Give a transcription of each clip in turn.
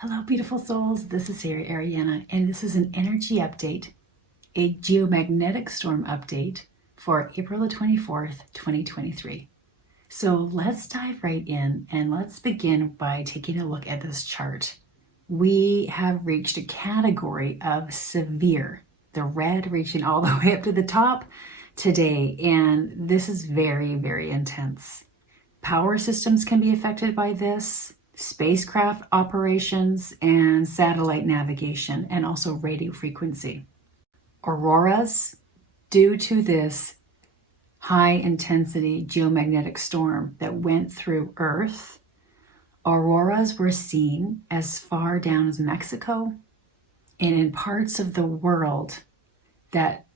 Hello, beautiful souls. This is Sarah Ariana, and this is an energy update, a geomagnetic storm update for April the 24th, 2023. So let's dive right in and let's begin by taking a look at this chart. We have reached a category of severe, the red reaching all the way up to the top today, and this is very, very intense. Power systems can be affected by this. Spacecraft operations and satellite navigation, and also radio frequency. Auroras, due to this high intensity geomagnetic storm that went through Earth, auroras were seen as far down as Mexico and in parts of the world that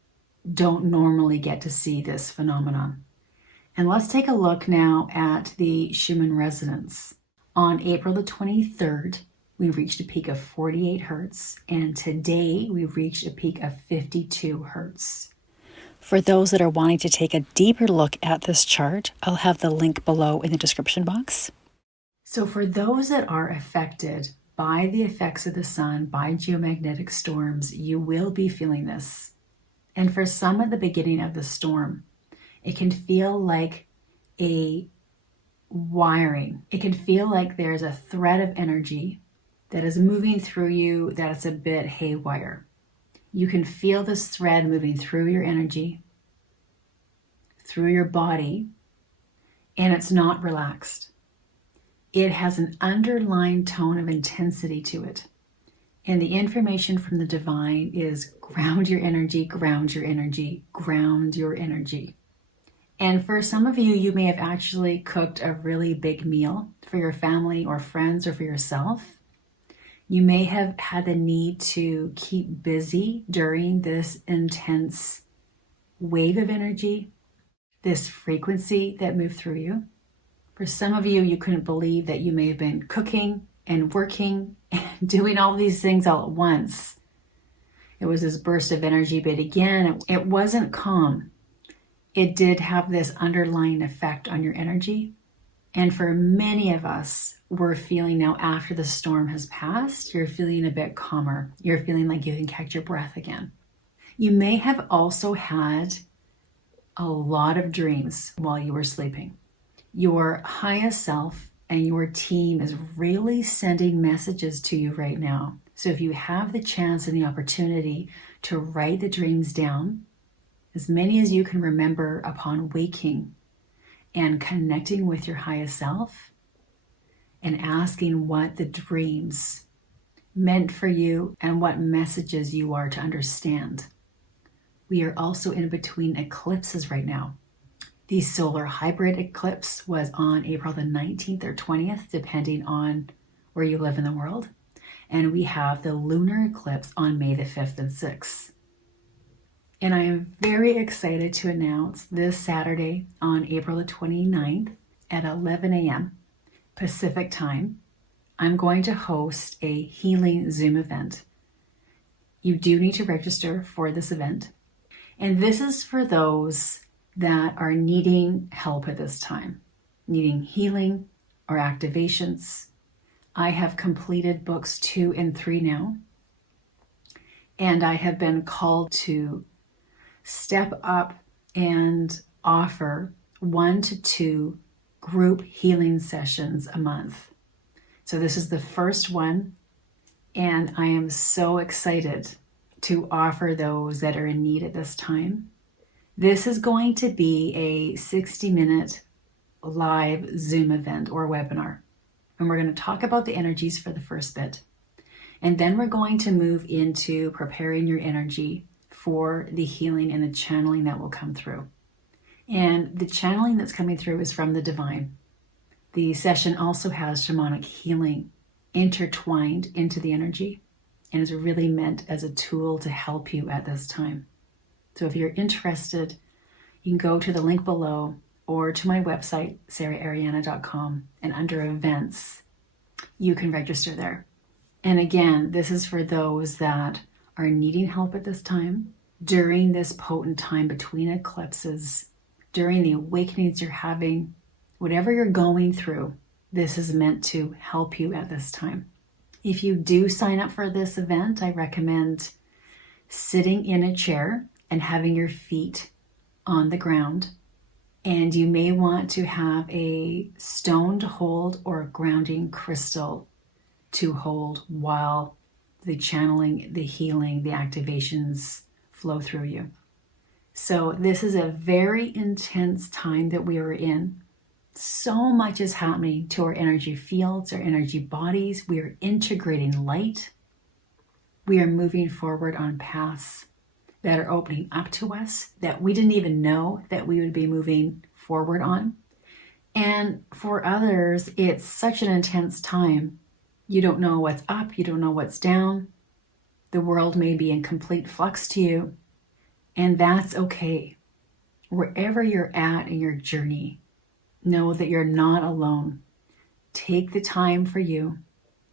don't normally get to see this phenomenon. And let's take a look now at the Schumann Resonance. On April the 23rd, we reached a peak of 48 hertz, and today we reached a peak of 52 hertz. For those that are wanting to take a deeper look at this chart, I'll have the link below in the description box. So for those that are affected by the effects of the sun, by geomagnetic storms, you will be feeling this. And for some at the beginning of the storm, it can feel like a wiring. It can feel like there's a thread of energy that is moving through you that's a bit haywire. You can feel this thread moving through your energy, through your body, and it's not relaxed. It has an underlying tone of intensity to it. And the information from the divine is ground your energy, ground your energy, ground your energy. And for some of you, you may have actually cooked a really big meal for your family or friends or for yourself. You may have had the need to keep busy during this intense wave of energy, this frequency that moved through you. For some of you, you couldn't believe that you may have been cooking and working and doing all these things all at once. It was this burst of energy, but again, it wasn't calm. It did have this underlying effect on your energy. And for many of us, we're feeling now after the storm has passed, you're feeling a bit calmer. You're feeling like you can catch your breath again. You may have also had a lot of dreams while you were sleeping. Your highest self and your team is really sending messages to you right now. So if you have the chance and the opportunity to write the dreams down, as many as you can remember upon waking, and connecting with your highest self and asking what the dreams meant for you and what messages you are to understand. We are also in between eclipses right now. The solar hybrid eclipse was on April the 19th or 20th, depending on where you live in the world. And we have the lunar eclipse on May the 5th and 6th. And I am very excited to announce this Saturday on April the 29th at 11 a.m. Pacific time, I'm going to host a healing Zoom event. You do need to register for this event. And this is for those that are needing help at this time, needing healing or activations. I have completed books 2 and 3 now. And I have been called to step up and offer 1 to 2 group healing sessions a month. So this is the first one, and I am so excited to offer those that are in need at this time. This is going to be a 60-minute live Zoom event or webinar, and we're going to talk about the energies for the first bit. And then we're going to move into preparing your energy for the healing and the channeling that will come through. And the channeling that's coming through is from the divine. The session also has shamanic healing intertwined into the energy and is really meant as a tool to help you at this time. So if you're interested, you can go to the link below or to my website, sarahariana.com, and under events, you can register there. And again, this is for those that are needing help at this time, during this potent time between eclipses, during the awakenings you're having, whatever you're going through, this is meant to help you at this time. If you do sign up for this event, I recommend sitting in a chair and having your feet on the ground. And you may want to have a stone to hold or a grounding crystal to hold while the channeling, the healing, the activations flow through you. So this is a very intense time that we are in. So much is happening to our energy fields, our energy bodies. We are integrating light. We are moving forward on paths that are opening up to us that we didn't even know that we would be moving forward on. And for others, it's such an intense time. You don't know what's up, you don't know what's down. The world may be in complete flux to you, and that's okay. Wherever you're at in your journey, know that you're not alone. Take the time for you,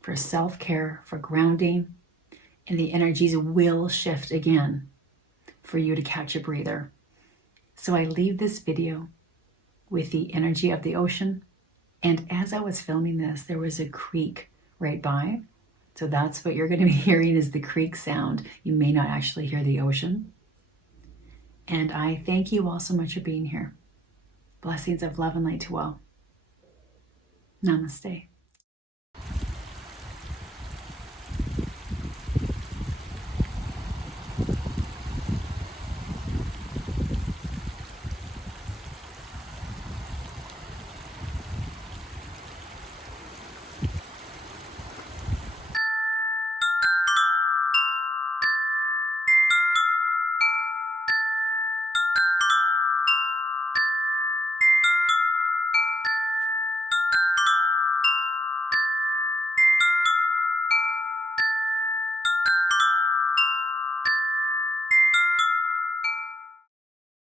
for self-care, for grounding, and the energies will shift again for you to catch a breather. So I leave this video with the energy of the ocean. And as I was filming this, there was a creek right by. So that's what you're going to be hearing is the creek sound. You may not actually hear the ocean. And I thank you all so much for being here. Blessings of love and light to all. Namaste.